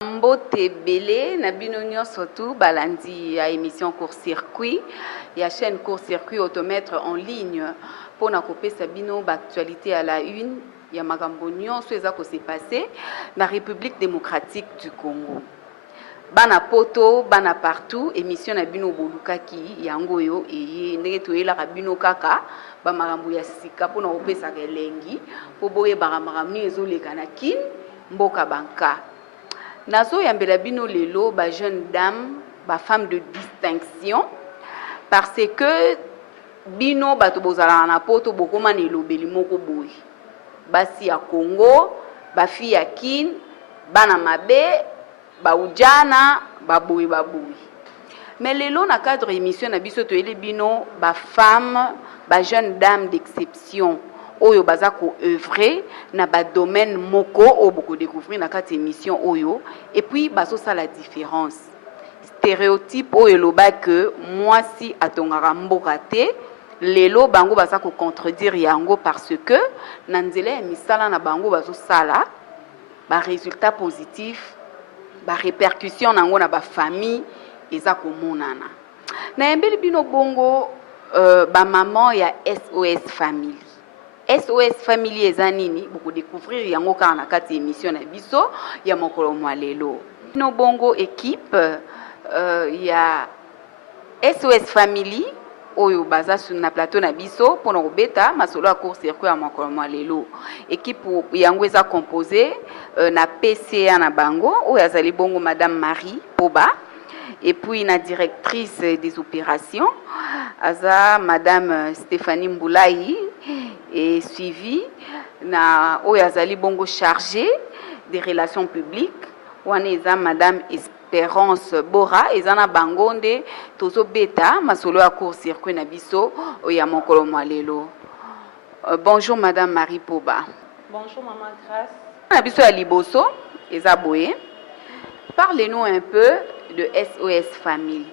Mbote belé na bino surtout balandi à émission court-circuit ya chaîne court-circuit automètre en ligne pour na kopesa bino actualité à la une ya makambo nyonso eza ko se passer na République démocratique du Congo. Bana poto bana partout émission na bino bolukaki yango yo eye ndenge toyela ka bino kaka ba makambo ya sika pour na kopesa kelengi po boye ba makambo ezoleka na kin mboka banka. Nazo yambela bino lelo ba jeune dame, ba femme de distinction parce que bino bato bozala na poto bokoma na elobeli moko boy. Basi ya Congo, ba fille ya kin, bana mabe, ba ujana, ba boy. Mais lelo na cadre émission na biso toyele bino ba femme, ba jeune dame d'exception. Oyo baza ko œuvrer na ba domaine moko o boko découvrir na kati émission oyo et puis baso ça la différence stéréotype oyo loba que moi si atongara mboka te lelo bango baza ko contredire yango parce que na nzela ya misala na bango baso sala ba résultat positif ba répercussion nango na ba famille eza ko monana na yembeli bino bongo ba maman ya SOS family. SOS Family ezanini beaucoup découvrir yango ka na kati émission na biso ya mokolo mwalelo. No bongo équipe ya SOS Family oyo baza sur na plateau na biso pour na robeta masolo ya court circuit ya mokolo mwalelo. Équipe yango eza composée na PCA na bango oyo azali bongo madame Marie Poba et puis la directrice des opérations aza madame Stéphanie Mboulayi et suivi na Oyazali bongo chargée des relations publiques wana eza madame Espérance Bora ezana bangonde tozo beta masolo ya court circuit na biso ya mokolo mwalelo. Bonjour madame Marie Poba. Bonjour maman Grace. Na biso ya liboso eza boye. Parlez-nous un peu de SOS Family.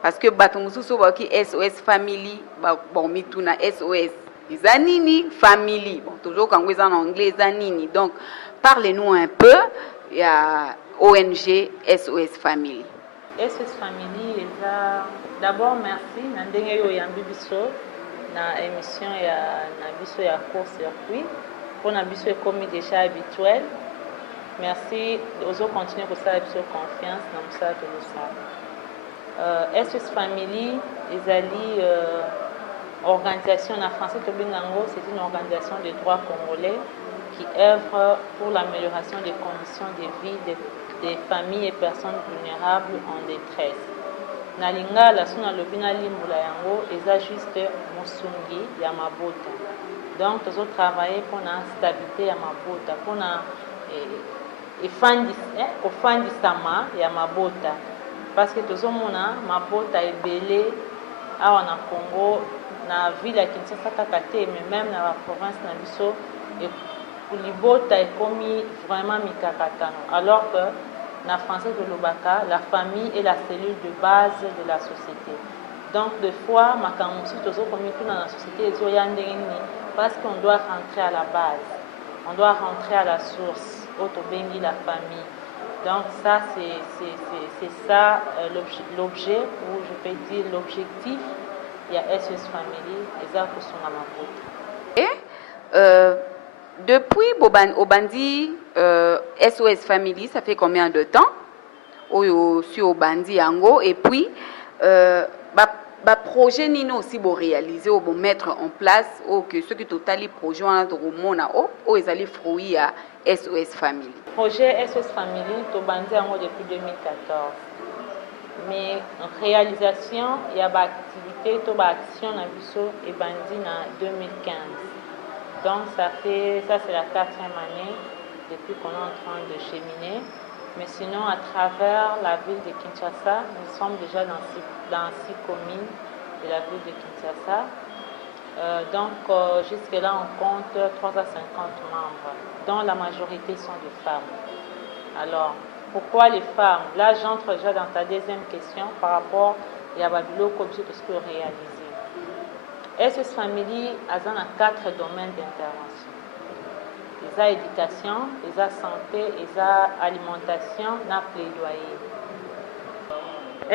Parce que Batumususo qui SOS Family, bon, mituna SOS, Zanini Family. Bon, toujours quand vous êtes en anglais, Zanini. Donc, parlez-nous un peu de ONG SOS Family. SOS Family, d'abord merci. Nandenge yo yambi biso na émission ya na biso ya court circuit. Pour na biso comme déjà habituel. Merci, ozo continuer pour ça sur confiance dans ça tout ça. SOS Family, ezali organisation en français Tobingango, c'est une organisation de droits congolais qui œuvre pour l'amélioration des conditions de vie des familles et personnes vulnérables en détresse. Nalinga la suna lobina limbula yango eza juste musungi ya mabota. Donc tozo travailler pour la stabilité ya mabota, pour na ofandisama ya mabota parce que tozomona mabota ebele awa na Congo na ville ya Kinshasa kaka te mais même na la province na biso libota ekomi vraiment mikakatano alors que na français de Lobaka la famille est la cellule de base de la société. Donc des fois makambo si tozokomi kuna na société ezoya ndenge nini parce qu'on doit rentrer à la base, on doit rentrer à la source. Autobengi la famille. Donc ça c'est ça l'objet ou je peux dire l'objectif il y a SOS Family et ça pour son amapote. Depuis Obandi SOS Family ça fait combien de temps sur Obandi yango et puis projet nino aussi pour réaliser ou pour mettre en place ou que ceux qui totali projet on a romona ou ezali fruit à SOS Family. Projet SOS Family tobandi yango depuis 2014. Mais en réalisation il y a ba activité to ba action na biso et bandi na 2015. Donc ça c'est la 4e année depuis qu'on est en train de cheminer. Mais sinon, à travers la ville de Kinshasa, nous sommes déjà dans 6 communes de la ville de Kinshasa. Donc, jusque-là, on compte 350 membres, dont la majorité sont des femmes. Alors, pourquoi les femmes? Là, j'entre déjà dans ta deuxième question par rapport à Babilo comme ce que je peux réaliser. SOS Family a 4 domaines d'intervention. eza éducation, eza santé, eza alimentation na plaidoyer.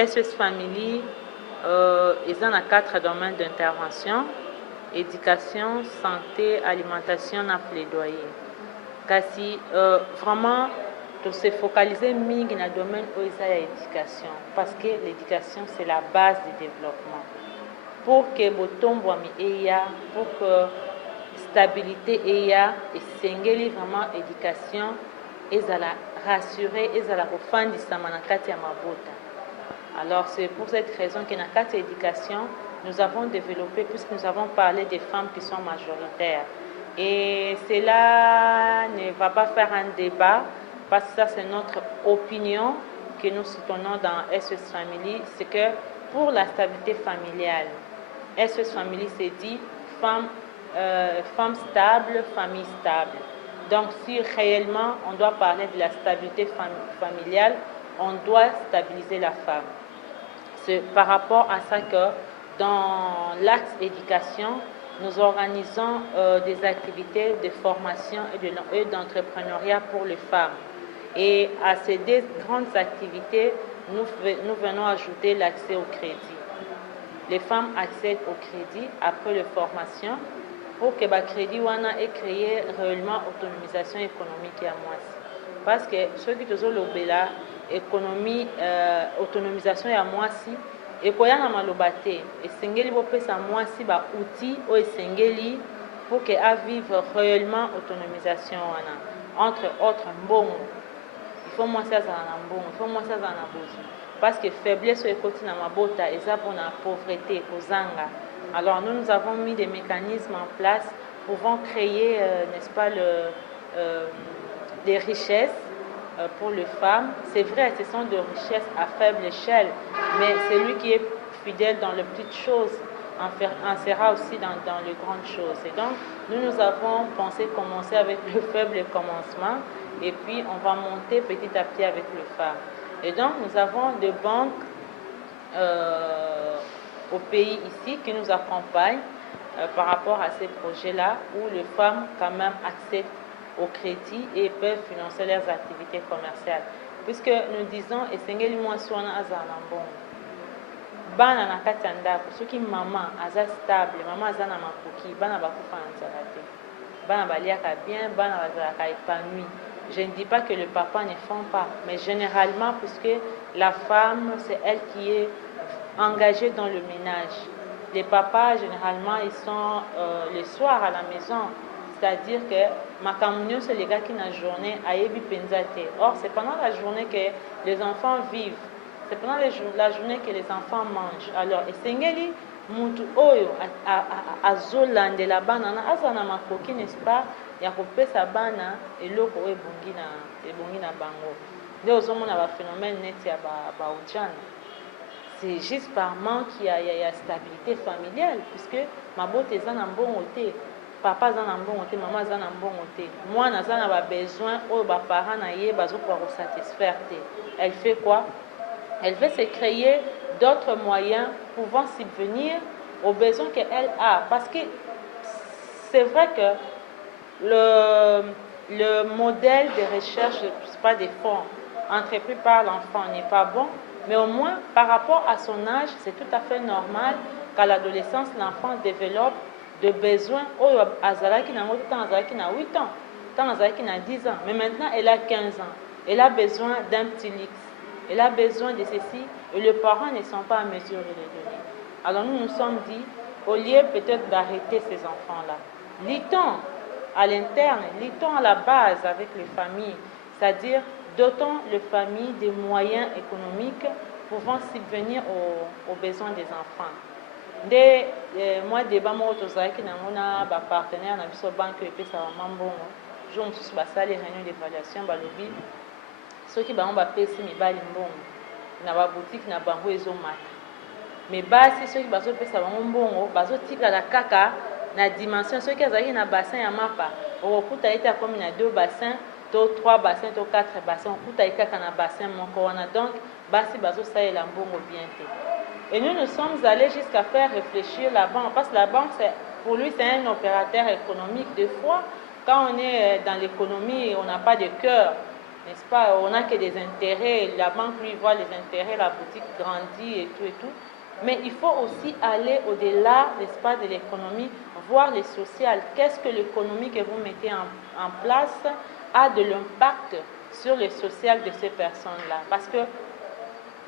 SOS Family eza na 4 domaines d'intervention: éducation, santé, alimentation na plaidoyer. Kasi vraiment se focaliser mingi na domaine où eza ya éducation, parce que l'éducation c'est la base du développement. Pour que botombwami eya, pour que stabilité eya, esengeli vraiment éducation ezala rassurer, ezala kofandisama na kati ya mabota. Alors c'est pour cette raison que na kati ya éducation nous avons développé, puisque nous avons parlé des femmes qui sont majoritaires. Et cela ne va pas faire un débat, parce que ça c'est notre opinion que nous soutenons dans SOS Family, c'est que pour la stabilité familiale, SOS Family c'est dit femme stable, famille stable. Donc si réellement on doit parler de la stabilité familiale, on doit stabiliser la femme. C'est par rapport à ça que dans l'axe éducation, nous organisons des activités de formation et d'entrepreneuriat pour les femmes. Et à ces deux grandes activités, nous venons ajouter l'accès au crédit. Les femmes accèdent au crédit après la formation pour que le crédit ait créé réellement autonomisation économique à moi. Parce que ceux qui ont l'obéla, économie, autonomisation à moi si, et quand il y a malobate, et sengeli bopesa moi si ba outil ou sengeli pour que a vivre réellement autonomisation entre autres mbongo. Il faut moi ça na mbongo, il faut moi ça na bozo. Parce que faiblesse et côté na mabota et ça pour la pauvreté, kozanga. Alors nous avons mis des mécanismes en place pouvant créer, n'est-ce pas, des richesses pour les femmes. C'est vrai, ce sont des richesses à faible échelle, mais celui qui est fidèle dans les petites choses en sera aussi dans les grandes choses. Et donc, nous avons pensé commencer avec le faible commencement, et puis on va monter petit à petit avec les femmes. Et donc, nous avons des banques au pays ici qui nous accompagnent par rapport à ces projets-là, où les femmes quand même accèdent au crédit et peuvent financer leurs activités commerciales. Puisque nous disons, et sengeli moi soana azanambon, bana na kati ya ndako, soki maman aza stable, maman aza na makoki, bana bakufa na nzala te, bana baliaka bien, bana bazalaka épanoui. Je ne dis pas que le papa ne font pas, mais généralement, puisque la femme, c'est elle qui est engagée dans le ménage. Les papas, généralement, ils sont le soir à la maison. C'est-à-dire que ma communion, c'est les gars qui, dans la journée, ayebi penzate. Or, c'est pendant la journée que les enfants vivent. C'est pendant la journée que les enfants mangent. Alors, esengeli, mutu oyo, azolande la banana, azana makoki, n'est-ce pas? Ya kopesa bana, eloko ebongi na bango. Nde ozomona ba phénomène net ya ba ujana. C'est juste par manque qu'il y a stabilité familiale, puisque ma bote eza na mbongo te. Papa aza na mbongo te, maman aza na mbongo te. Mwana aza na ba besoin oyo ba parents na ye bazokoka kosatisfaire te. Elle fait quoi? Elle veut se créer d'autres moyens pouvant subvenir aux besoins qu'elle a. Parce que c'est vrai que le modèle de recherche, pas des fonds entrepris par l'enfant n'est pas bon, mais au moins par rapport à son âge, c'est tout à fait normal qu'à l'adolescence, l'enfant développe de besoins. Oh, Azalaki n'a 8 ans, Azalaki n'a 10 ans, mais maintenant elle a 15 ans. Elle a besoin d'un petit luxe, elle a besoin de ceci, et les parents ne sont pas à mesure de les donner. Alors nous nous sommes dit, au lieu peut-être d'arrêter ces enfants-là, luttons à l'interne, luttons à la base avec les familles, c'est-à-dire dotons les familles des moyens économiques pouvant subvenir aux besoins des enfants. Dès moi débat mo tozalaki nango na ba partenaire na biso banque epesa ba mambongo jour mosusu basali réunion d'évaluation balobi soki bango bapesi mibali mbongo na ba boutique na bango ezomata, mais basi soki bazopesa bango mbongo bazotikala kaka na dimension soki azalaki na bassin ya mapa okokuta ete akomi na 2 bassins to 3 bassins to 4 bassins okuta ye kaka na bassin moko wana, donc basi bazosalela mbongo bien te. Et nous sommes allés jusqu'à faire réfléchir la banque, parce que la banque, pour lui, c'est un opérateur économique. Des fois, quand on est dans l'économie, on n'a pas de cœur, n'est-ce pas? On n'a que des intérêts. La banque lui voit les intérêts, la boutique grandit et tout et tout. Mais il faut aussi aller au-delà, n'est-ce pas, de l'économie, voir les sociales. Qu'est-ce que l'économie que vous mettez en place a de l'impact sur le social de ces personnes-là? Parce que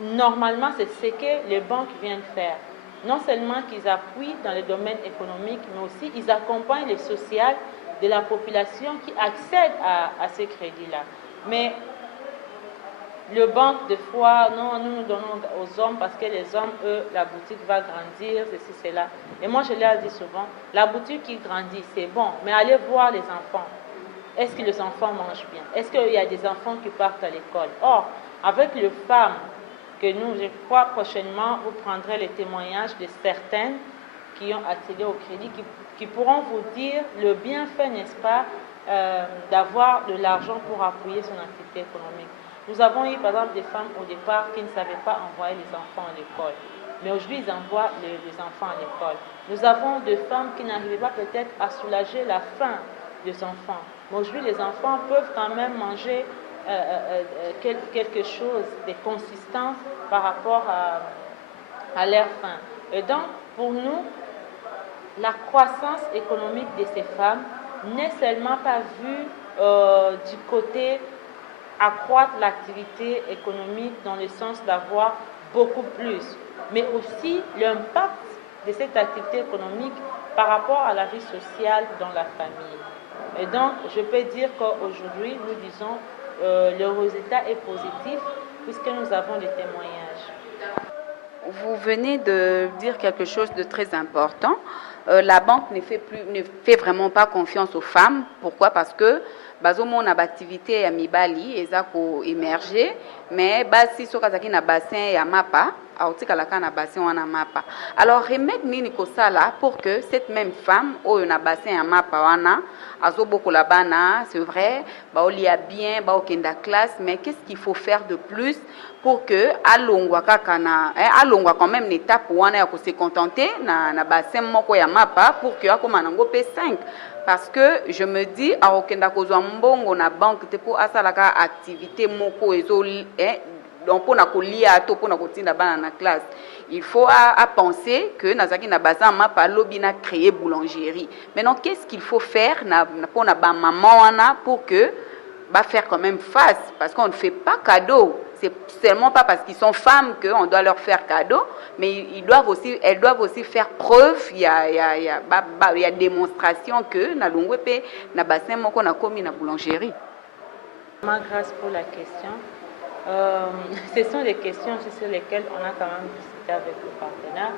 normalement, c'est ce que les banques viennent faire. Non seulement qu'ils appuient dans le domaine économique, mais aussi ils accompagnent le social de la population qui accède à ces crédits-là. Mais le banque, des fois, non, nous donnons aux hommes parce que les hommes, eux, la boutique va grandir, ceci, cela. Et moi, je leur dis souvent, la boutique qui grandit, c'est bon, mais allez voir les enfants. Est-ce que les enfants mangent bien? Est-ce qu'il y a des enfants qui partent à l'école? Or, avec les femmes que nous, je crois, prochainement, vous prendrez les témoignages de certaines qui ont accédé au crédit, qui pourront vous dire le bienfait, n'est-ce pas, d'avoir de l'argent pour appuyer son activité économique. Nous avons eu, par exemple, des femmes au départ qui ne savaient pas envoyer les enfants à l'école. Mais aujourd'hui, ils envoient les enfants à l'école. Nous avons des femmes qui n'arrivaient pas peut-être à soulager la faim des enfants. Mais aujourd'hui, les enfants peuvent quand même manger quelque chose de consistant par rapport à leur faim. Et donc, pour nous, la croissance économique de ces femmes n'est seulement pas vue du côté accroître l'activité économique dans le sens d'avoir beaucoup plus, mais aussi l'impact de cette activité économique par rapport à la vie sociale dans la famille. Et donc, je peux dire qu'aujourd'hui, nous disons le résultat est positif puisque nous avons des témoignages. Vous venez de dire quelque chose de très important. La banque ne fait vraiment pas confiance aux femmes. Pourquoi? Parce que bazomo na activité ya mibali eza ko émerger, mais basi sokazaki na bassin ya mapa aotikalaka na bassin wana mapa. Alors remède nini kosala pour que cette même femme oyo na bassin ya mapa wana azobokola bana, c'est vrai, baolia bien, baokenda classe, mais qu'est-ce qu'il faut faire de plus pour que alongwa kaka na alongwa quand même l'étape wana ya ko se contenter na bassin moko ya mapa pour que akoma nango P5? Parce que je me dis, à okenda kozwa mbongo na banque te po asalaka activité moko ezo donc pour na kolia to pour na kotinda bana na classe. Il faut à penser que nazaki na bazin mapa lobi na créer boulangerie. Maintenant, qu'est-ce qu'il faut faire na pour na ba maman wana pour que va faire quand même face, parce qu'on ne fait pas cadeau. C'est seulement pas parce qu'ils sont femmes qu'on doit leur faire cadeau, mais elles doivent aussi faire preuve. Il y a démonstration que na longwepe na bassin moko na komi na boulangerie. Grâce pour la question. Ce sont des questions sur lesquelles on a quand même discuté avec le partenaire.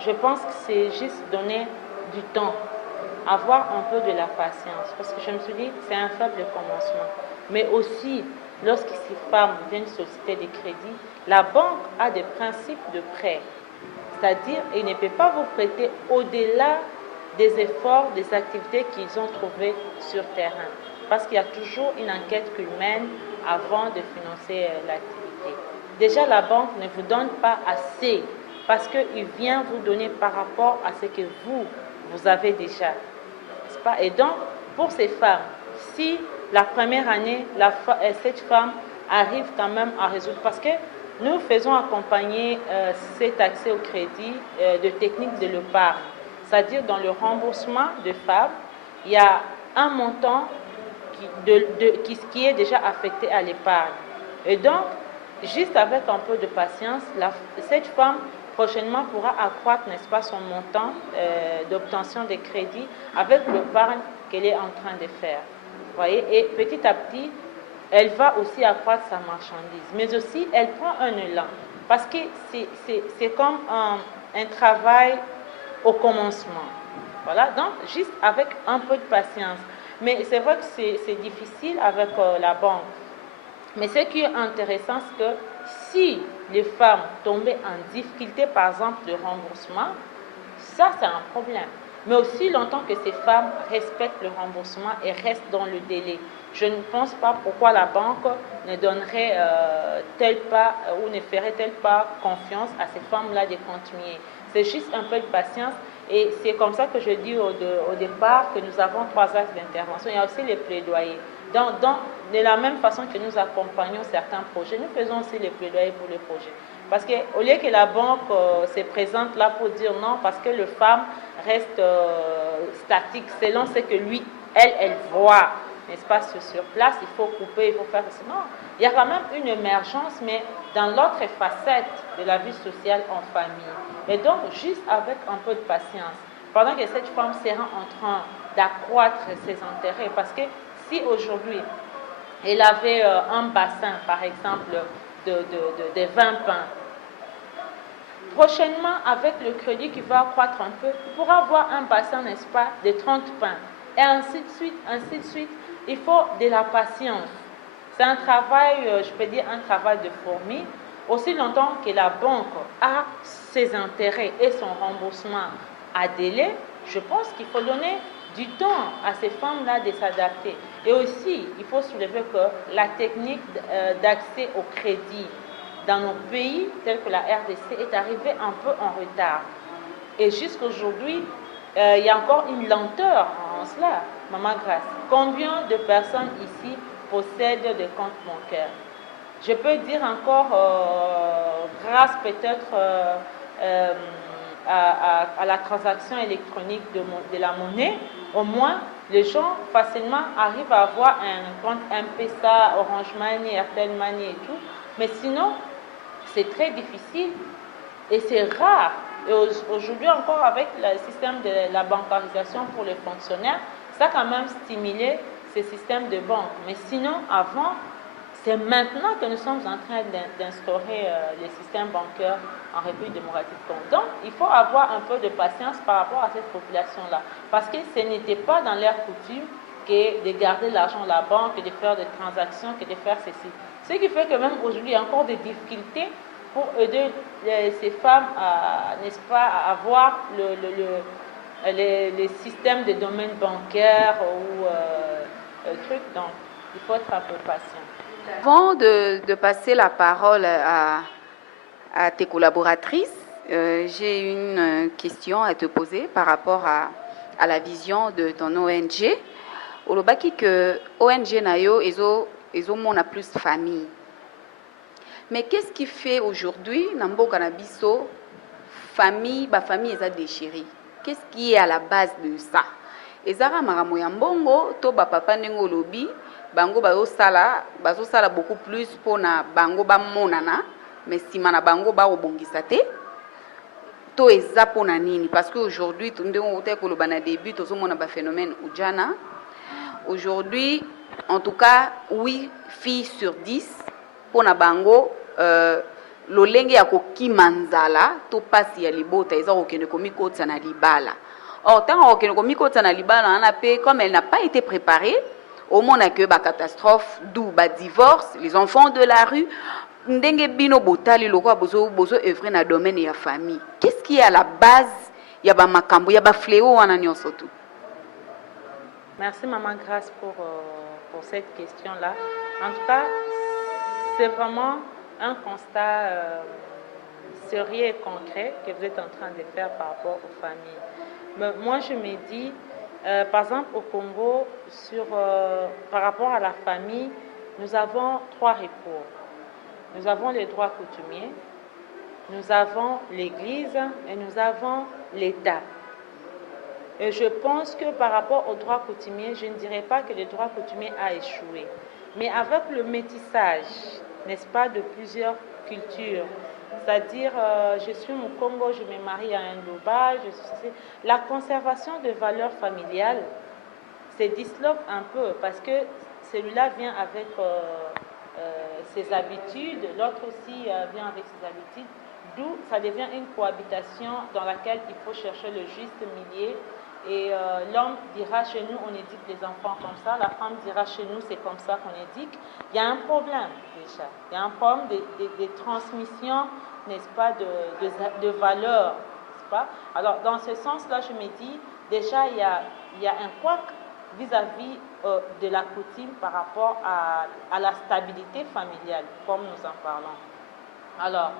Je pense que c'est juste donner du temps, avoir un peu de la patience, parce que je me suis dit c'est un faible commencement. Mais aussi, lorsque ces femmes viennent solliciter des crédits, la banque a des principes de prêt. C'est-à-dire, elle ne peut pas vous prêter au-delà des efforts, des activités qu'ils ont trouvées sur terrain. Parce qu'il y a toujours une enquête qu'ils mènent avant de financer l'activité. Déjà, la banque ne vous donne pas assez parce qu'il vient vous donner par rapport à ce que vous avez déjà. N'est-ce pas? Et donc, pour ces femmes, si la première année, cette femme arrive quand même à résoudre, parce que nous faisons accompagner cet accès au crédit de techniques de l'épargne. C'est-à-dire, dans le remboursement de femmes, il y a un montant qui est déjà affecté à l'épargne. Et donc, juste avec un peu de patience, cette femme prochainement pourra accroître, n'est-ce pas, son montant d'obtention de crédit avec l'épargne qu'elle est en train de faire. Vous voyez? Et petit à petit, elle va aussi accroître sa marchandise. Mais aussi, elle prend un élan. Parce que c'est comme un travail au commencement. Voilà, donc juste avec un peu de patience. Mais c'est vrai que c'est difficile avec la banque. Mais ce qui est intéressant, c'est que si les femmes tombaient en difficulté, par exemple, de remboursement, ça, c'est un problème. Mais aussi longtemps que ces femmes respectent le remboursement et restent dans le délai. Je ne pense pas pourquoi la banque ne donnerait tel pas ou ne ferait tel pas confiance à ces femmes-là de continuer. C'est juste un peu de patience Et c'est comme ça que je dis au départ que nous avons 3 axes d'intervention. Il y a aussi les plaidoyers. De la même façon que nous accompagnons certains projets, nous faisons aussi les plaidoyers pour les projets. Parce qu'au lieu que la banque se présente là pour dire non, parce que le femme reste statique selon ce que lui, elle voit, n'est-ce pas, sur place, il faut couper, il faut faire ça. Non, il y a quand même une émergence, mais dans l'autre facette de la vie sociale en famille. Et donc, juste avec un peu de patience, pendant que cette femme sera en train d'accroître ses intérêts, parce que si aujourd'hui, elle avait un bassin, par exemple, de 20 pains, prochainement, avec le crédit qui va accroître un peu, il pourra avoir un bassin, n'est-ce pas, de 30 pains. Et ainsi de suite, ainsi de suite. Il faut de la patience. C'est un travail, je peux dire, un travail de fourmi. Aussi longtemps que la banque a ses intérêts et son remboursement à délai, je pense qu'il faut donner du temps à ces femmes-là de s'adapter. Et aussi, il faut soulever que la technique d'accès au crédit dans nos pays, tels que la RDC, est arrivée un peu en retard. Et jusqu'aujourd'hui, il y a encore une lenteur en cela, Maman Grace. Combien de personnes ici possèdent des comptes bancaires? Je peux dire encore, grâce peut-être à la transaction électronique de la monnaie, au moins les gens facilement arrivent à avoir un compte M-Pesa, Orange Money, Airtel Money et tout. Mais sinon, c'est très difficile et c'est rare. Et aujourd'hui encore, avec le système de la bancarisation pour les fonctionnaires, ça a quand même stimulé ces systèmes de banque. Mais sinon, avant, c'est maintenant que nous sommes en train d'instaurer les systèmes bancaires en République démocratique du Congo. Donc, il faut avoir un peu de patience par rapport à cette population-là. Parce que ce n'était pas dans leur coutume que de garder l'argent à la banque, que de faire des transactions, que de faire ceci. Ce qui fait que même aujourd'hui, il y a encore des difficultés pour aider ces femmes à, n'est-ce pas, à avoir les systèmes de domaine bancaire ou trucs. Donc, il faut être un peu patient. Avant de passer la parole à tes collaboratrices, j'ai une question à te poser par rapport à la vision de ton ONG. Olobaki que ONG Nayo ezo mona plus famille. Mais qu'est-ce qui fait aujourd'hui Nambo Kanabiso famille est déchirée? Qu'est-ce qui est à la base de ça? Ezara maramo ya mbongo to ba papa ndengo lobi bango bazosala beaucoup plus pona bango bamonana mais sima na bango ba obongisa te to eza pona nini? Parce que aujourd'hui ndenge ote koloba na début tozomona ba phénomène ujana. Aujourd'hui, en tout cas, 8 filles sur 10 pona bango lolenge ya kokima nzala to pasi ya libota eza kokende komikotisa na libala. Or, tant kokende komikotisa na libala ana pe comme elle n'a pas été préparée, au moins que ba catastrophe, d'où ba divorce, les enfants de la rue, ndenge bino botali loko bozo œuvrer na domaine ya famille. Qu'est-ce qui est à la base ya ba makambo ya ba fléau wana nyonso tout? Merci Maman Grace pour cette question-là. En tout cas, c'est vraiment un constat sérieux et concret que vous êtes en train de faire par rapport aux familles. Mais moi, je me dis, par exemple, au Congo, par rapport à la famille, nous avons 3 recours. Nous avons les droits coutumiers, nous avons l'Église et nous avons l'État. Et je pense que par rapport aux droits coutumiers, je ne dirais pas que le droit coutumier a échoué. Mais avec le métissage, n'est-ce pas, de plusieurs cultures, c'est-à-dire, je suis au Congo, je me marie à un Loba, la conservation de valeurs familiales se disloque un peu parce que celui-là vient avec ses habitudes, l'autre aussi vient avec ses habitudes, d'où ça devient une cohabitation dans laquelle il faut chercher le juste milieu. Et l'homme dira chez nous on éduque les enfants comme ça, la femme dira chez nous c'est comme ça qu'on éduque. Il y a un problème déjà, il y a un problème de transmission, n'est-ce pas, de valeurs, n'est-ce pas? Alors dans ce sens-là, je me dis déjà il y a un couac vis-à-vis de la coutume par rapport à la stabilité familiale, comme nous en parlons. Alors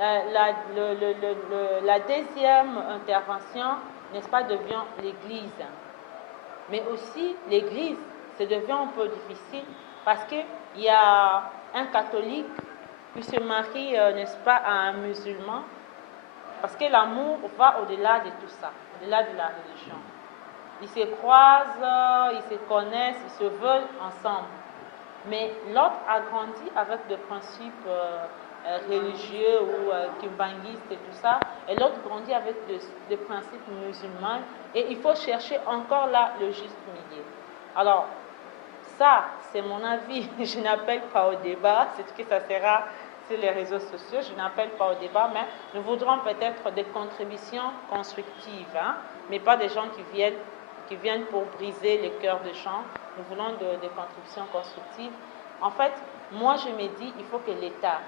la deuxième intervention, n'est-ce pas, devient l'Église. Mais aussi, l'Église, ça devient un peu difficile parce qu'il y a un catholique qui se marie, n'est-ce pas, à un musulman, parce que l'amour va au-delà de tout ça, au-delà de la religion. Ils se croisent, ils se connaissent, ils se veulent ensemble. Mais l'autre a grandi avec des principes religieux ou kimbanguistes et tout ça, et l'autre grandit avec des principes musulmans, et il faut chercher encore là le juste milieu. Alors, ça, c'est mon avis. Je n'appelle pas au débat, c'est ce que ça sera sur les réseaux sociaux, je n'appelle pas au débat, mais nous voudrons peut-être des contributions constructives, hein, mais pas des gens qui viennent pour briser les cœurs des gens. Nous voulons des contributions constructives. En fait, moi je me dis, il faut que l'État,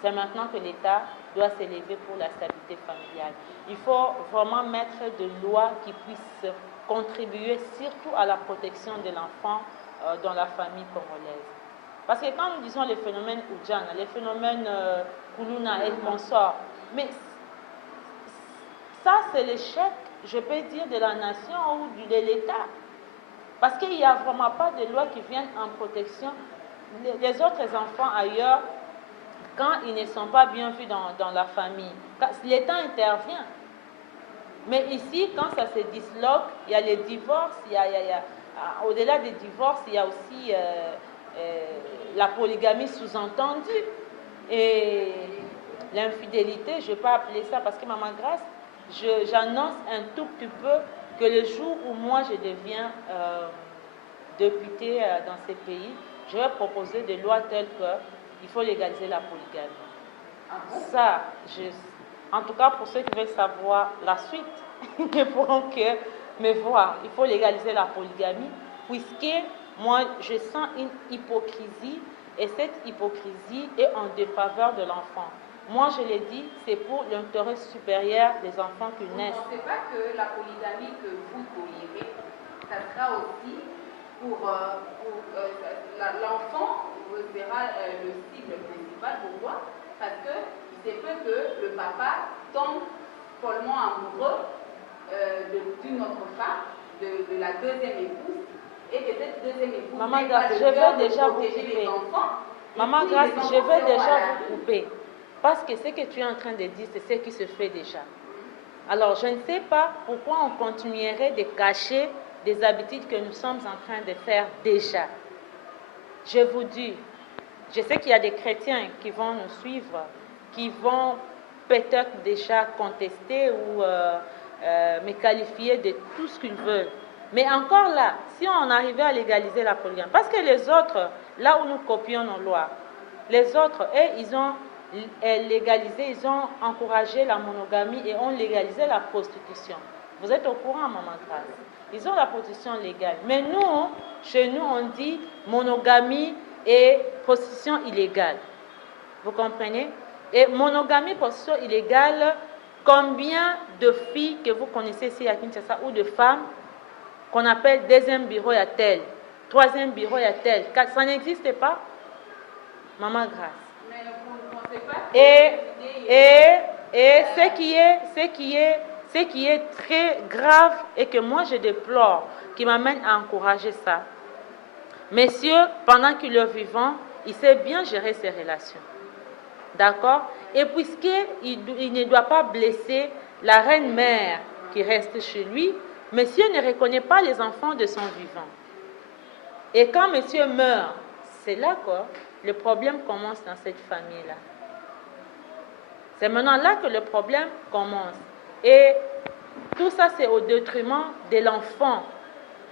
c'est maintenant que l'État doit s'élever pour la stabilité familiale. Il faut vraiment mettre des lois qui puissent contribuer surtout à la protection de l'enfant dans la famille congolaise. Parce que quand nous disons les phénomènes Oudjana, les phénomènes Kuluna et consorts, mais ça c'est l'échec, je peux dire, de la nation ou de l'État. Parce qu'il n'y a vraiment pas de loi qui viennent en protection. Les autres enfants ailleurs, quand ils ne sont pas bien vus dans la famille, l'État intervient. Mais ici, quand ça se disloque, il y a les divorces, au-delà des divorces, il y a aussi la polygamie sous-entendue. Et l'infidélité, je ne vais pas appeler ça parce que Maman Grâce, j'annonce un tout petit peu que le jour où moi je deviens députée dans ces pays, je vais proposer des lois telles qu'il faut légaliser la polygamie. Ça, en tout cas pour ceux qui veulent savoir la suite, ils ne pourront que me voir. Il faut légaliser la polygamie puisque moi je sens une hypocrisie et cette hypocrisie est en défaveur de l'enfant. Moi, je l'ai dit, c'est pour l'intérêt supérieur des enfants qui naissent. Vous ne pensez pas que la polygamie que vous tolérez, ça sera aussi pour l'enfant sera le cible principal. Pourquoi? Parce que c'est peu que le papa tombe follement amoureux d'une autre femme, de la deuxième épouse, et que cette deuxième épouse Maman Grâce, je vais déjà vous couper. Maman Grâce, je vais déjà vous couper. Parce que ce que tu es en train de dire, c'est ce qui se fait déjà. Alors, je ne sais pas pourquoi on continuerait de cacher des habitudes que nous sommes en train de faire déjà. Je vous dis, je sais qu'il y a des chrétiens qui vont nous suivre, qui vont peut-être déjà contester ou me qualifier de tout ce qu'ils veulent. Mais encore là, si on arrivait à légaliser la polygamie, parce que les autres, là où nous copions nos lois, les autres, ils ont légalisé, ils ont encouragé la monogamie et ont légalisé la prostitution. Vous êtes au courant, Maman Grâce? Ils ont la prostitution légale. Mais nous, chez nous, on dit monogamie et prostitution illégale. Vous comprenez? Et monogamie, prostitution illégale, combien de filles que vous connaissez ici à Kinshasa ou de femmes qu'on appelle deuxième bureau, il y a tel, troisième bureau, il y a tel, ça n'existe pas? Maman Grâce. Mais vous ne pensez pas que et ce qui est très grave et que moi je déplore, qui m'amène à encourager ça. Messieurs, pendant qu'il est vivant, il sait bien gérer ses relations. D'accord? Et puisqu'il ne doit pas blesser la reine-mère qui reste chez lui, monsieur ne reconnaît pas les enfants de son vivant. Et quand monsieur meurt, c'est là que le problème commence dans cette famille-là. C'est maintenant là que le problème commence. Et tout ça, c'est au détriment de l'enfant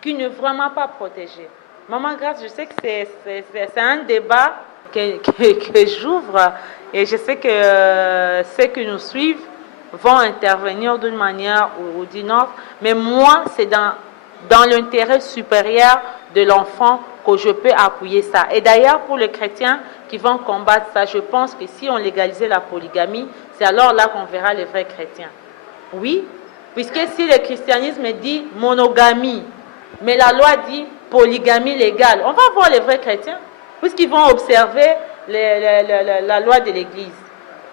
qui n'est vraiment pas protégé. Maman Grâce, je sais que c'est un débat que j'ouvre et je sais que ceux qui nous suivent vont intervenir d'une manière ou d'une autre. Mais moi, c'est dans l'intérêt supérieur de l'enfant que je peux appuyer ça. Et d'ailleurs, pour les chrétiens qui vont combattre ça, je pense que si on légalisait la polygamie, c'est alors là qu'on verra les vrais chrétiens. Oui, puisque si le christianisme dit monogamie, mais la loi dit polygamie légale, on va voir les vrais chrétiens, puisqu'ils vont observer la loi de l'Église.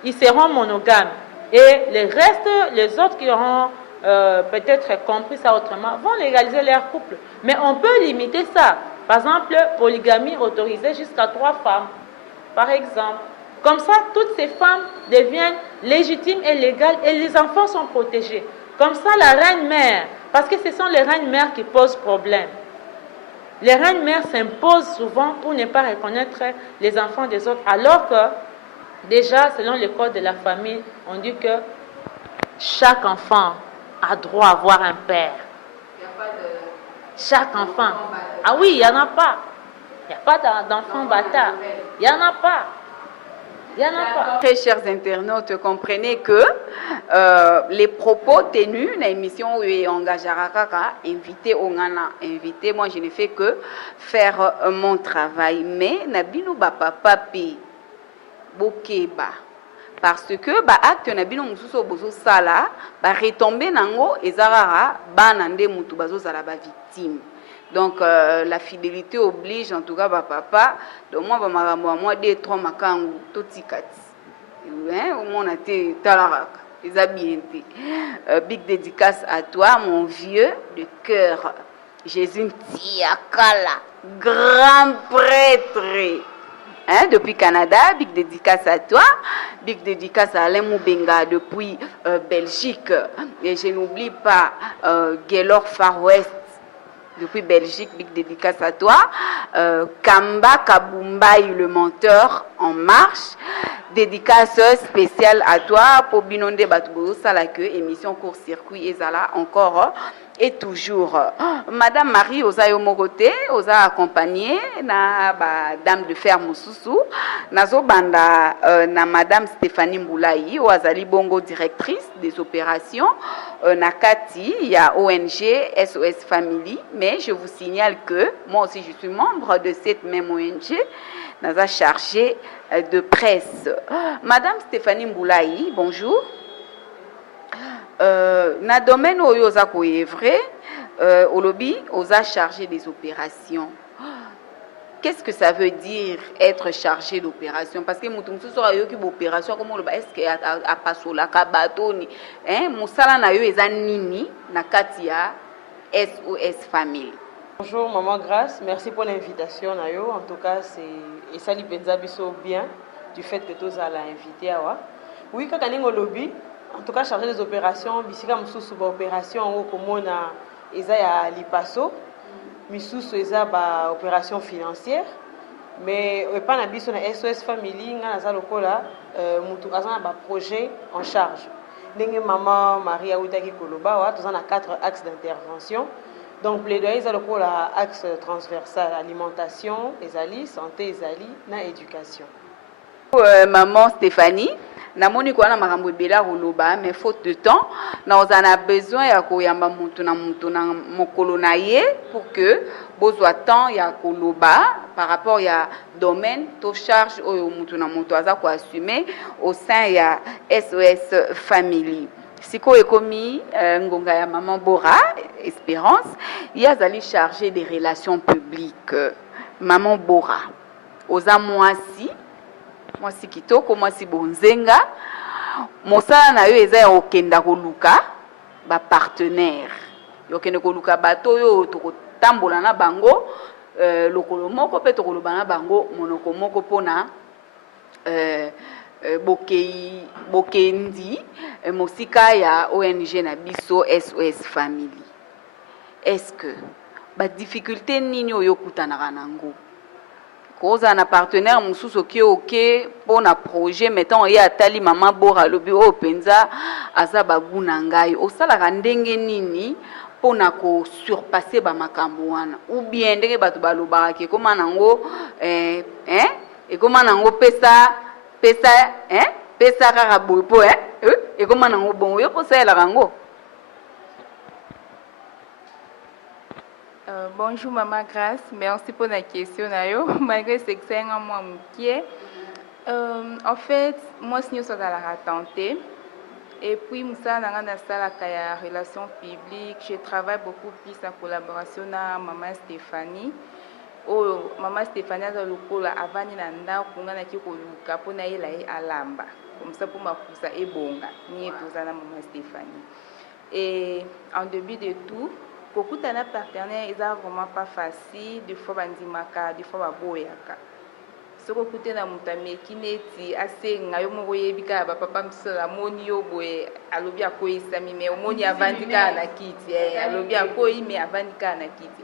Ils seront monogames. Et les autres qui auront peut-être compris ça autrement, vont légaliser leur couple. Mais on peut limiter ça. Par exemple, polygamie autorisée jusqu'à 3 femmes, par exemple. Comme ça, toutes ces femmes deviennent légitimes et légales et les enfants sont protégés. Comme ça, la reine-mère, parce que ce sont les reines-mères qui posent problème. Les reines-mères s'imposent souvent pour ne pas reconnaître les enfants des autres, alors que, déjà, selon le code de la famille, on dit que chaque enfant a droit à avoir un père. Il n'y a pas de... Chaque enfant. Ah oui, il n'y en a pas. Il n'y a pas d'enfant bâtard. Il n'y en a pas. Il y en a pas. Très chers internautes, comprenez que les propos tenus dans l'émission où il engagera invité invité, moi je ne fais que faire mon travail. Mais Nabino Bapa Papi Bokeba. Parce que ba acte Nabino Mususo Bozo Sala, ba retomber nango ezarara ba nande mutu bazo sala ba victime. Donc la fidélité oblige en tout cas papa donc moi 2-3 makangu totikati hein au moins été talaraka les habienté big dédicace à toi mon vieux de cœur Jésus Tiakala grand prêtre hein, depuis Canada, big dédicace à toi, big dédicace à Alain Moubenga depuis Belgique, et je n'oublie pas Gaylor Far West depuis Belgique, big dédicace à toi, Kamba Kabumbaï le menteur en marche, dédicace spéciale à toi pour Binonde Batoubo Salake, émission court-circuit Ezala encore et toujours. Madame Marie Ozayo Mogote, Oza accompagnée na dame de fer Moussousou, nazo banda na madame Stéphanie Mboulaï, Oazali Bongo directrice des opérations, Nakati, il y a ONG SOS Family, mais je vous signale que moi aussi je suis membre de cette même ONG, naza chargée de presse. Madame Stéphanie Mboulaï, bonjour. Na domaine où oza koyevre au lobby oza chargé des opérations. Qu'est-ce que ça veut dire être chargé d'opération? Parce que mutumsu sera yo ki opération comme le est-ce que a pasola ka batoni hein musala na yo eza nini na katia SOS Family. Bonjour maman Grace, merci pour l'invitation nayo. En tout cas c'est et ça li penza biso bien du fait que tous à la invité awa. Oui quand on au lobby en tout cas chargé des opérations bisika mususu ba opération au komona eza ya lipaso misusu eza ba opération financière mais pas na biso na SOS Family nga naza lokola mutu azana ba projet en charge ndenge maman Maria Outaki Koloba wa tozana 4 axes d'intervention. Donc plaidoyer eza lokola axe transversal alimentation ezali santé ezali na éducation. Maman Stéphanie namoni ko na makambo ebela koloba mais faute de temps na ozana besoin ya koyamba mutu na mokolo na ye pour que bozwa temps ya koloba par rapport ya domaine to charge oyo mutu na mutu aza ko assumer au sein ya SOS Family. Siko ekomi ngonga ya maman Bora Espérance yazali chargé des relations publiques. Maman Bora oza mwasi kitoko mwasi bonzenga mosala na yo eza ya okenda koluka ba partenaire yokende koluka bato yo tokotambola na bango lokolo moko pe tokoloba na bango monoko moko pona bokendi mosika ya ONG na biso SOS Family. Est-ce que ba difficulté nini oyo kutanaka nango koza na partenaire mususu oke pour na projet mettons ya atali maman Bora lobi o penza aza baguna ngai osalaka ndenge nini pona ko surpasser ba makambo wana ou bien ndenge bato balobaka ke koma nango e koma nango pesa kaka boye po e koma nango bon yo posela kango. Bonjour Maman Grace, merci pour la question. Malgré que c'est un mois mukié, en fait, moi je suis à la tenter. Et puis, Moussa dans la relation publique, je travaille beaucoup plus en collaboration avec Maman Stéphanie. Maman Stéphanie a le coup là avant de nanda kunga na kiko luka pona ila alamba. Comme ça pour ma poussa et bonga. Ni tout ça na Maman Stéphanie. Et en début de tout, beaucoup de partenaires, ils n'ont vraiment pas facile, des fois bandimaka, des fois baboyaka. Ce que écoutez na mutame kineti assez ngayo moko yebika ba papa msala moni yo boye alobi akoyi sami me omoni avandika na kiti alobi akoyi me avandika na kiti.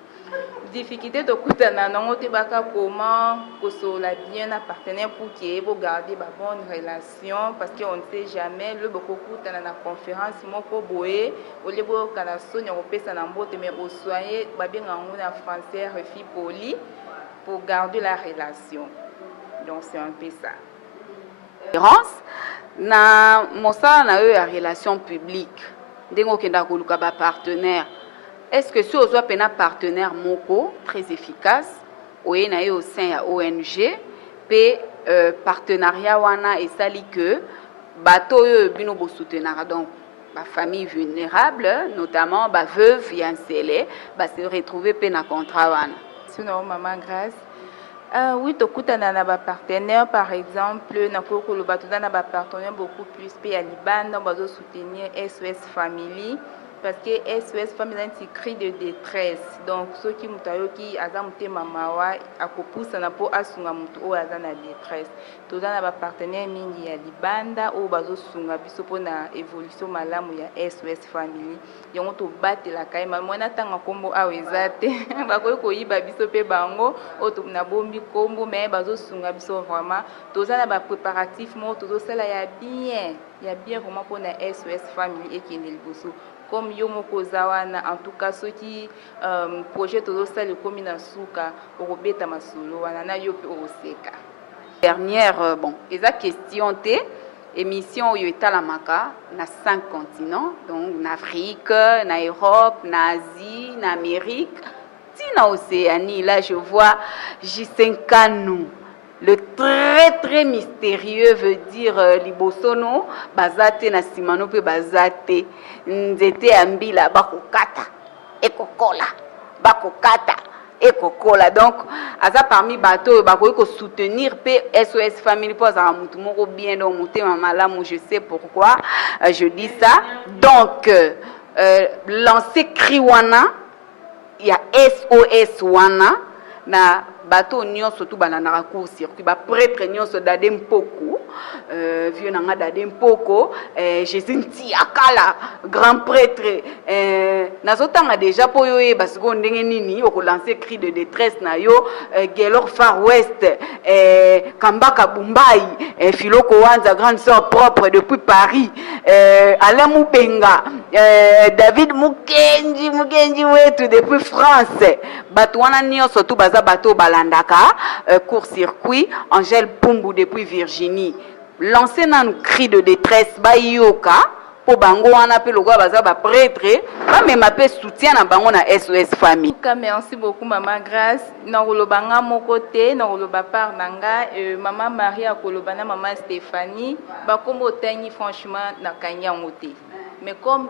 Difficulté de kutana nango te baka comment kosola bien na partenaire pour qu'il ait garder ba bonne relation parce qu'on ne sait jamais le beaucoup kutana na conférence moko boye au lieu kana sonya kopesa na mbote mais au soigner ba bien ngana na français refus poli pour garder la relation. Donc c'est un peu ça. Na mosala na yo ya relation publique ndengo kenda koluka ba partenaire. Est-ce que si ozo pena partenaire moko très efficace oye na yo au sein ya ONG pe partenariat wana esali que bato yo bino bo soutenir donc ba famille vulnérable notamment ba veuve ya nsele ba se retrouver pe na contrat wana. Sinon maman grâce oui, tokutana na ba partenaire par exemple na kokolo bato na ba partenaire beaucoup plus pe à Liban bazo soutenir SOS Family parce que SOS Family est un cri de détresse donc ceux qui mutayo qui azamute mamawa akopusa na po asunga mutu o azana détresse toza na ba partenaire mingi ya Libanda o bazo sunga biso po na évolution malamu ya SOS Family yango to batela kai mwana tanga kombo awezate bakoyi koyiba biso pe bango o to na bombi kombo mais bazo sunga biso vraiment toza na ba préparatifs mo tozo sala ya bien vraiment pour na SOS Family et qui est liboso comme yomoko zawana en tout cas ceux qui projet tozo sala comme na suka okobeta masolo wana na yo pe oseka. Dernière bon eza question te émission oyo etalamaka na 5 continents donc en Afrique, en Europe, en Asie, en Amérique, tina Océanie. Là je vois Jisenkanu, le très mystérieux veut dire libosono bazate na simano pe bazate nzete ambila bakokata ekokola bakokata ekokola donc aza parmi bateau bakoki ko soutenir pe SOS Family pour za mutu moko bien donc motema malamu je sais pourquoi je dis ça donc lancer cri wana ya SOS wana na bateau nyonso tu banana court circuit ba prêtre nyonso dade mpoko vieux nanga dade mpoko Jésus ntiakala grand prêtre nazotanga déjà po yo e basiko ndenge nini oko lancer cri de détresse na yo Gelor Far West Kambaka Bumbai Filoko Wanza grande sœur propre depuis Paris Alain Mubenga David Mukenji wetu depuis France bato wana nyonso tu baza bato balandaka court-circuit Angèle Pumbu depuis Virginie lancer nan cri de détresse bayoka po bango wana pe logo baza ba prêtre ba mema pe soutien na bango na SOS Family. Merci beaucoup maman grâce na kolobanga moko te na koloba par nanga maman Maria kolobana maman Stéphanie ba kombo tangi franchement na kanyango te. Mais comme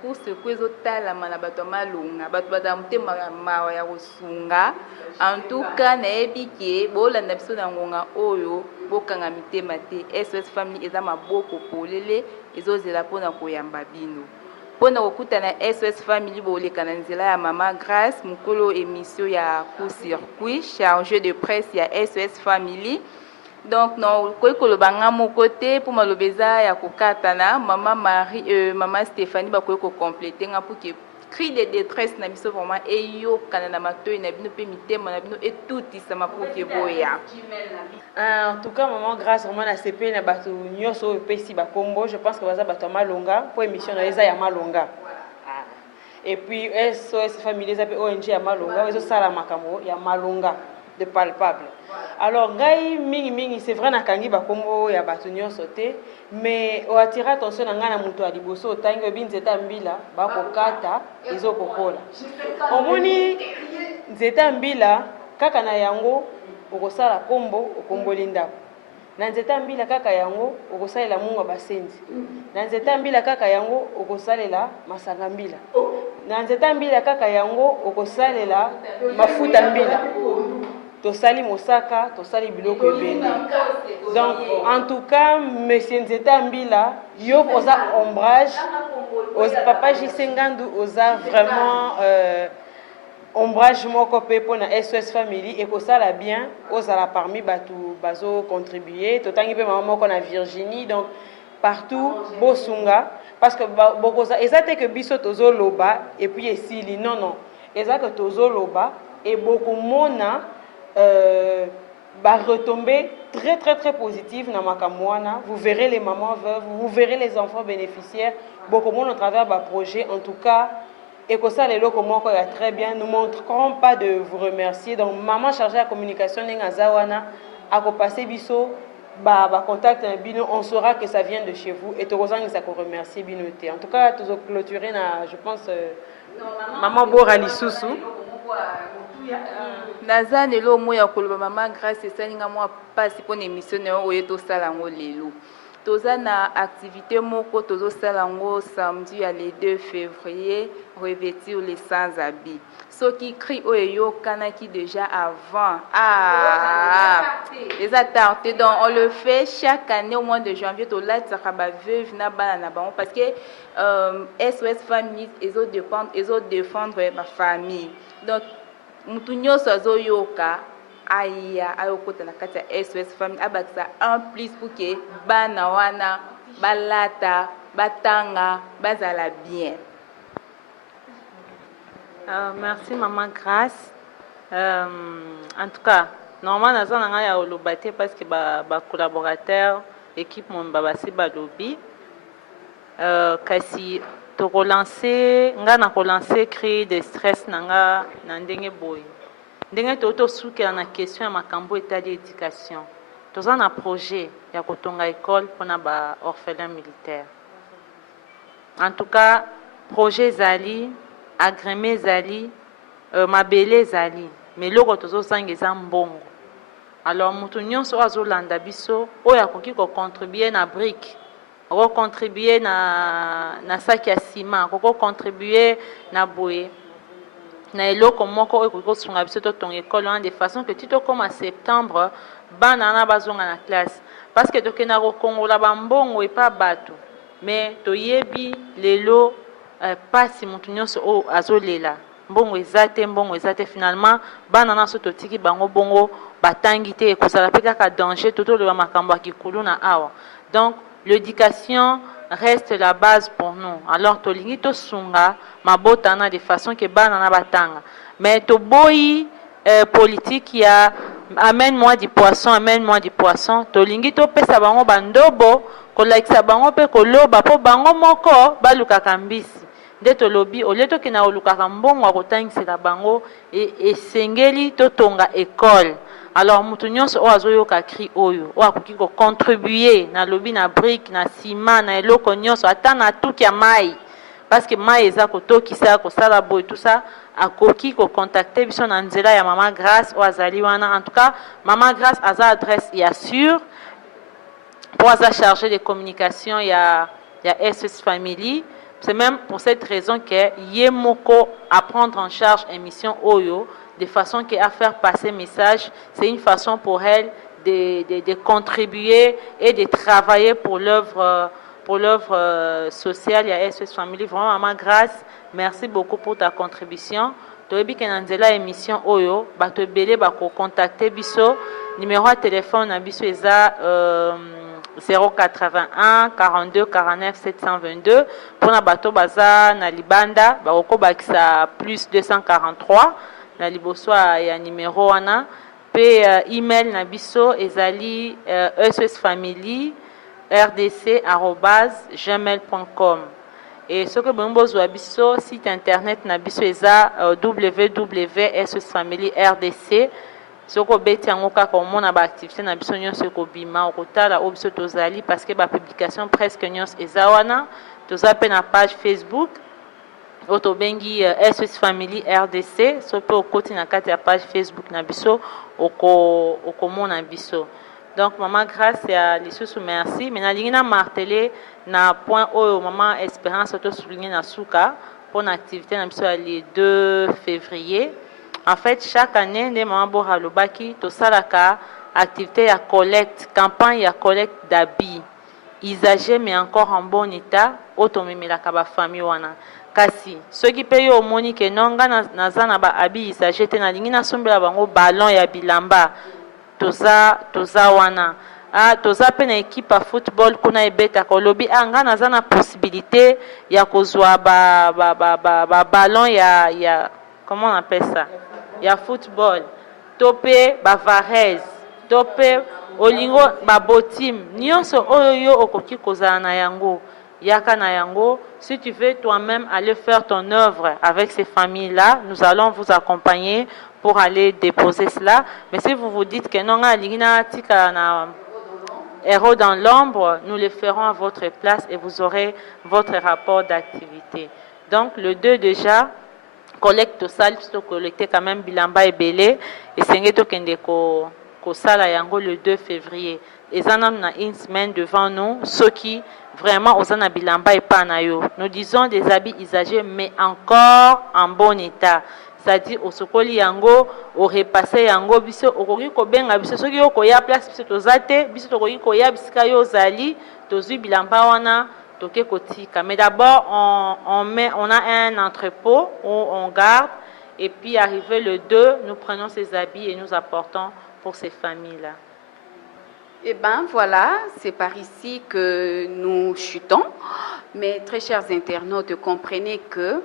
course kwezo tala mana bato malunga bato badamte mawa ya kosunga en tout cas na ebiki bolanda biso na ngonga oyo bokanga mitema te SOS Family eza maboko polele ezozela pona koyamba bino pona kokutana SOS Family boleka na nzela ya mama grâce mukolo émission ya court-circuit chargé de presse ya SOS Family. Donc non koyi kolobanga moko te pour malobeza ya kokatana maman Marie maman Stéphanie bakoyi ko compléter nga pour que cri de détresse na biso vraiment eyo kana na matoyi na bino pe mitema na bino et tout isama pour que boya. En tout cas maman grâce vraiment na CP na bato nyonso pesi ba kombo je pense que baza bato malonga pour émission na eza ya malonga. Et puis SOS Family za pe ONG ya malonga ezo sala makambo ya malonga de palpable. Alors ngai mingi c'est vrai na kangi ba kombo ya bato nyonso te mais o atira attention na ngana muto aliboso otangi obinzeta mbila ba kokata ezo kokola omoni nzeta mbila kaka na yango okosala kombo okomboli ndako na nzeta mbila kaka yango okosalela munga basenzi na nzeta mbila kaka yango okosalela masanga mbila na nzeta mbila kaka yango okosalela mafuta mbila tosali mosaka tosali biloko ebele. Donc en tout cas monsieur Nzeta Mbila yo oza ombrage papa Jisengandu oza vraiment ombrage moko pe pona SOS Family et kosala bien ozala parmi batu bazo contribuer totangi pe maman moko na Virginie donc partout bosunga parce que bokoza ezate que biso tozo loba et puis esili non ezate que tozo loba et beaucoup mona retombées très positives dans makamwana. Vous verrez les mamans veuves, vous verrez les enfants bénéficiaires beaucoup de monde au travers de projet en tout cas. Et que ça, les locaux, très bien. Nous ne manquerons pas de vous remercier. Donc, maman chargée de la communication, à passer biso, contact on saura que ça vient de chez vous. Et tout ça, nous remercier Binoté. En tout cas, nous clôturer, je pense, maman Bora Lissousou. Naza nelo moya koloba maman grâce esalinga mwa pasi pona émission na oyo tosala ngo lelo. Toza na activité moko tozosala ngo samedi ya le 2 février revêtir les sans habits. Ce qui crie oyo kanaki déjà avant. Les attentes donc on le fait chaque année au mois de janvier to la tsakaba veuve na bana na bango parce que SOS Family ils ont défendre ma famille. Donc mutu nyonso azoyoka aya ayokota na kati ya SOS Family abakisa en plus pour que bana wana balata batanga bazala bien. Merci maman Grâce. En tout cas, normalement naza nanga ya olobate parce que ba collaborateur équipe mon babasi balobi kasi to relancer créer des stress nanga na ndenge boy ndenge to souke na question ya makambo état d'éducation toza na projet ya kotonga école pona ba orphelin militaire. En tout cas projet zali agrémé zali mabele zali mais loko tozo sangeza mbongo. Alors mutu nyonso azolanda biso oyo akoki ko contribuer na brique on contribuer na sac ya ciment, on contribuer na boye na eloko moko ko sunga biso to ton école de façon que tu to comme en septembre bana na bazonga na classe parce que to kena ko kongola bambongo et pas bato mais to yebi lelo pasi mutu nyonso o azolela mbongo ezate finalement bana na so to tiki bango bongo batangi te ko sala pe kaka danger toto le makambo akikulu na awa. Donc l'éducation reste la base pour nous. Alors, tolingi to sunga mabotana de façon que banana batanga. Mais to boyi politique ya amène-moi du poisson. Tolingi to pesa bango bandobo ko like sa bango pe ko loba po bango moko baluka kambisi. De to lobby au lieu to kina oluka kambongo akotangisela bango et sengeli to tonga école. Alors mutu nyonso o azoyoka cri oyo o akoki ko contribuer na lobby na brique na ciment na eloko nyonso ata na tuki ya mai parce que mai eza kotokisa kosala boy tout ça akoki ko contacter biso na nzela ya maman Grâce o azali wana. En tout cas maman Grâce aza adresse ya sûr pour aza chargé de communication ya SOS Family. C'est même pour cette raison que yemoko à prendre en charge émission oyo de façon qu'à faire passer message, c'est une façon pour elle de contribuer et de travailler pour l'œuvre sociale à SOS Family. Vraiment, maman Grâce, merci beaucoup pour ta contribution. Toyebi kenanzela émission oyo, bato belé bako contacter biso, numéro de téléphone na biso eza 081 42 49 722 pour na bato baza na libanda bako bakisa plus 243 na liboso ya numéro wana pe email na biso ezali sosfamily rdc@gmail.com et ce que bonbozwa biso site internet na biso eza www.sosfamilyrdc soko beti yango kaka omona ba activité na biso nyonso ekobima okotala o biso tozali parce que ba publication presque nyonso eza wana toza pe na page Facebook otobengi SOS Family RDC so pe okoti na kati ya page Facebook na biso okomona biso. Donc maman Grâce ya lisusu merci mais na lingi na marteler na point oyo maman Espérance to souligner na suka pour na activité na biso ya le 2 février En fait, chaque année, nde mama Bora alobaki tosalaka activité ya collecte, campagne ya collecte d'habits usagés mais encore en bon état oyo tomemelaka bafamille wana. Kasi soki mpe yo omoni ke nonga naza na ba-habits usagés te nalingi nasombela bango ballon ya bilamba toza wana. Toza pe na équipe ya football kuna ebetaka olobi nga naza na possibilité ya kozwa ballon ya comment on appelle ça ya football to pe bavarese to pe olingo babotim nyonso oyo yo okoki kozala na yango yaka na yango. Si tu veux toi-même aller faire ton œuvre avec ces familles-là, nous allons vous accompagner pour aller déposer cela. Mais si vous vous dites que non, héros dans l'ombre, nous le ferons à votre place et vous aurez votre rapport d'activité. Donc le 2 déjà, collecte sal, plutôt collecter quand même bilamba et belé, et c'est to kende ko sala yango le 2 février. Et ça, on a une semaine devant nous, ceux qui vraiment aux na bilamba et panayo. Nous disons des habits usagés, mais encore en bon état. C'est-à-dire au sokoli yango, au repassé yango, biso okoki ko benga biso soki yo ko ya place biso tozate, biso tokoki ko ya bisika yo zali, tozu bilamba wana toke kotika. Mais d'abord on a un entrepôt où on garde et puis arrivé le 2, nous prenons ces habits et nous apportons pour ces familles-là. Eh bien voilà, c'est par ici que nous chutons. Mais très chers internautes, comprenez que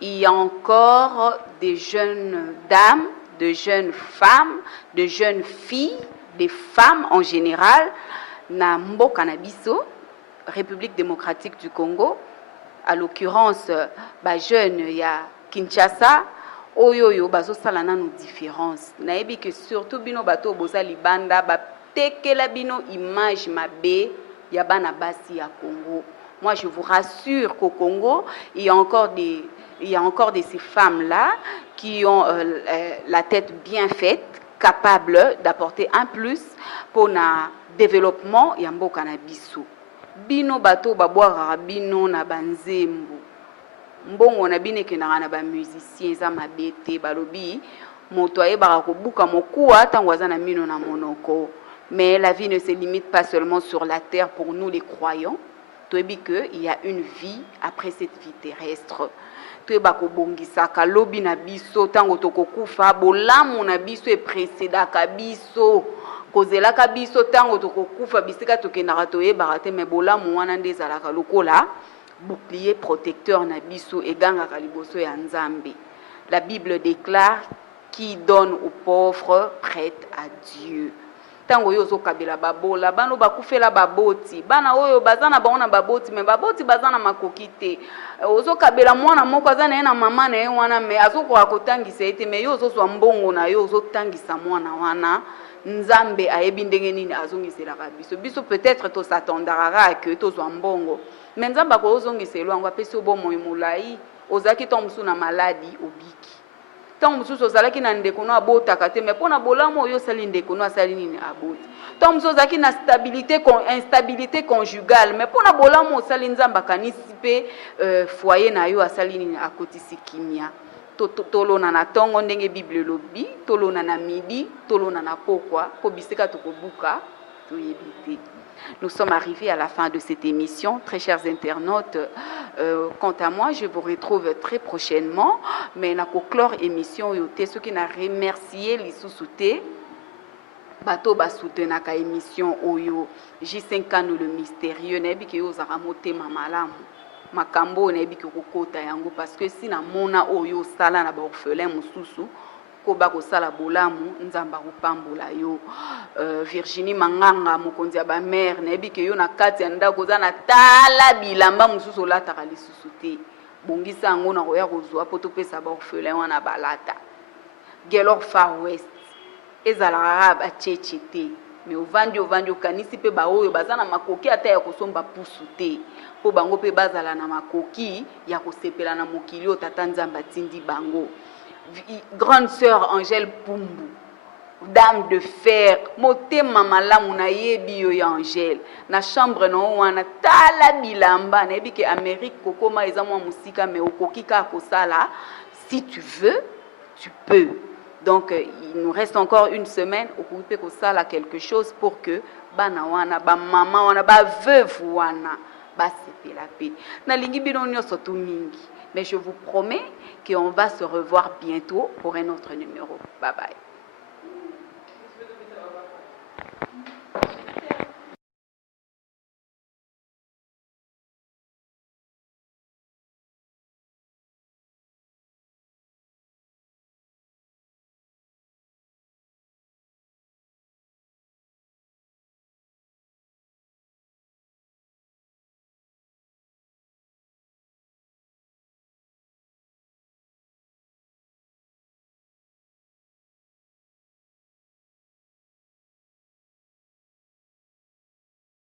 il y a encore des jeunes dames, de jeunes femmes, de jeunes filles, des femmes en général, na mboka na biso, République démocratique du Congo, à l'occurrence, jeunes, il y a Kinshasa, oyoyo bazo salana nos différences. Naebi que surtout bino bato boza libanda ba tekela bino image mabe ya bana basi ya Congo. Moi je vous rassure qu'au Congo, il y a encore de ces femmes-là qui ont la tête bien faite, capables d'apporter un plus pour le développement ya mboka na biso. Bino bato babwara bino na banzembo. Mbongo na bine kenaka na ba musiciens za mabete balobi moto ayebaka kobuka mokuwa tango aza na mino na monoko. Mais la vie ne se limite pas seulement sur la terre pour nous les croyants. Toyebi que il y a une vie après cette vie terrestre. Toyeba ko bongisaka lobi na biso tango tokokufa bolamu na biso e précédaka biso kozelaka biso tango tokokufa bisika tokendaka toyebaka te mais bolamu wana nde ezalaka lokola bouclier protecteur na biso egangaka liboso ya Nzambe. La Bible déclare qui donne aux pauvres prête à Dieu. Tango yo zo kabela babola bano bakufela baboti bana oyo bazana baona baboti me baboti bazana makokite ozo kabela mwana moko azana na mama na ye wana me azoko akotangisa ete me yo zo zwa mbongo na yo zo tangisa mwana wana Nzambe ayebi ndenge nini azongisela biso biso peut-être to s'attendara que to zwa mbongo mais Nzambe ko ozongisela ngo apesi obomo mulai ozaki to musu na maladi obiki tant mususu ozalaki na ndeko no abotaka te mais pona bolamu oyo sali ndeko no asali nini aboti tant mususu ozalaki na instabilité conjugale mais pona bolamu osali Nzamba kanisi pe foyer na yo asali nini akotisi kimia tolona na tongo ndenge Bible lobi tolona na midi tolona na pokwa po bisika tokobuka toyebite. Nous sommes arrivés à la fin de cette émission. Très chers internautes, quant à moi, je vous retrouve très prochainement. Mais na clore émission, ceux qui n'a remercié les sous-soutés, bateau ba soutenaka émission oyo J5 nous le mystérieux nebi ki ozara motema malamu makambo nebi ki kokota yango parce que si na mona oyo sala na ba orphelin mususu koba kosala bolamu Nzamba kopambola yo. Virginie Manganga mokonzi ya ba mère nebi ke yo na kati ya ndako za na tala bilamba mususu lataka lisusu te bongisa yango na koya kozwa poto pesa ba orphelin wana balata Gelor Far West ezala ba tchete mais ovandi kanisi pe ba oyo bazana makoki ata ya kosomba pusu te po bango pe bazala na makoki ya kosepela na mokili o tata Nzamba tindi bango. Grande sœur Angèle Pumbu, dame de fer, motema malamu na yebi yo ya Angèle, na chambre no wana tala bilamba, na yebi ke Amérique kokoma eza mwa musika me okoki ka kosala, si tu veux, tu peux. Donc, il nous reste encore une semaine. Occupé que ça là quelque chose pour que bana wana, ba maman wana, ba veuve wana, ba sepe la paix. Na lingi bino nyonso tu mingi. Mais je vous promets qu'on va se revoir bientôt pour un autre numéro. Bye bye.